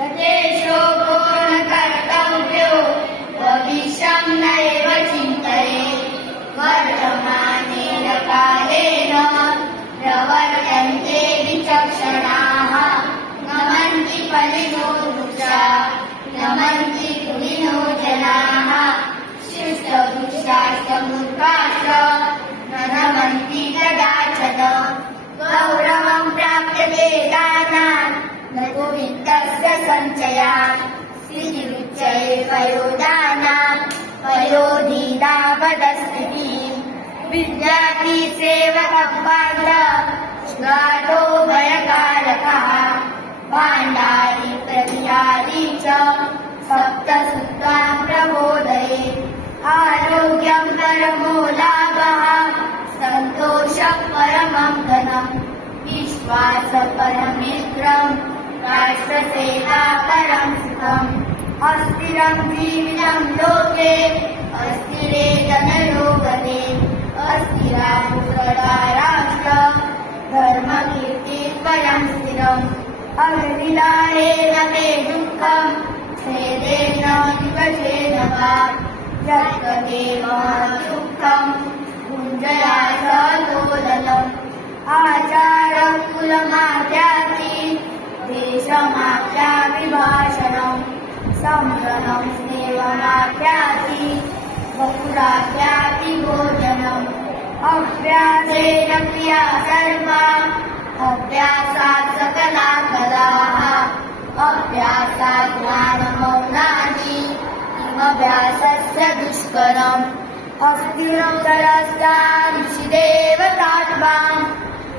गतेशोको न कर्तव्यो भविष्यं नैव चिन्तयेत् वर्तमानेन कालेन प्रवर्तन्ते विचक्षणाः नमन्ति फलिनो वृक्षा नमन्ति कुलीनो जनाः शिष्टवृक्षाश्च मूर्खाश्च न नमन्ति कदाचन गौरवं प्राप्यते दानात् न तु वित्तस्य सञ्चयात् स्थितिरुच्यते पयोदानात् पयोधीदापदस्थितिः विद्यार्थी सेवकः पार्थ श्राद्धो भयकारकः भाण्डारी प्रतिहारी च सप्तसूत्रान् प्रबोधयेत् आरोग्यं परमो लाभः सन्तोषः परमं धनम् विश्वासः परमित्रम् राष्ट्रसेवा परं सुखम् अस्थिरं जीवितं लोके अस्थिरे जनरोगते अस्थिरा पुत्रदा राष्ट्र धर्मकीर्तिः परं स्थिरम् अविलायेन मे दुःखं छेदेन विवशेन वा यद्गतेव दुःखं भुञ्जया सदोदनम् आचारः कुलमाप्याति देशमाप्याभिभाषणम् सम्भ्रमं स्नेहमाप्याति बहुराप्याति भोजनम् अभ्यासेन क्रिया सर्वा अभ्यासात् सकला कलाः अभ्यासात् ज्ञानमौनानि किमभ्यासस्य दुष्करम् अस्थिरतरस्तां ऋषिदेवतात्मां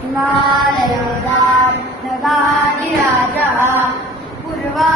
हिमालयोदां नगाधिराजः पूर्वा